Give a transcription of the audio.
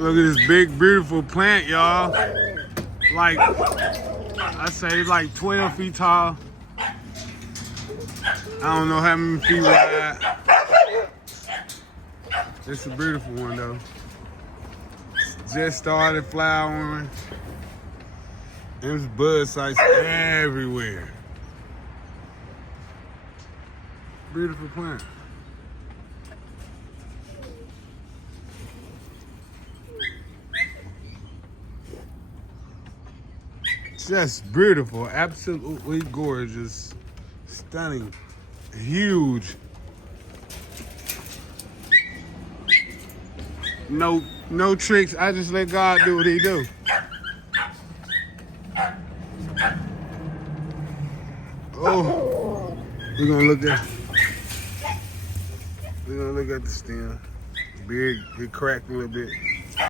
Look at this big, beautiful plant, y'all. Like, I say like 12 feet tall. I don't know how many feet wide. It's a beautiful one though. Just started flowering. There's bud sites everywhere. Beautiful plant. Just beautiful, absolutely gorgeous, stunning, huge. No tricks. I just let God do what He do. Oh, we're gonna look at the stem. Big, it cracked a little bit.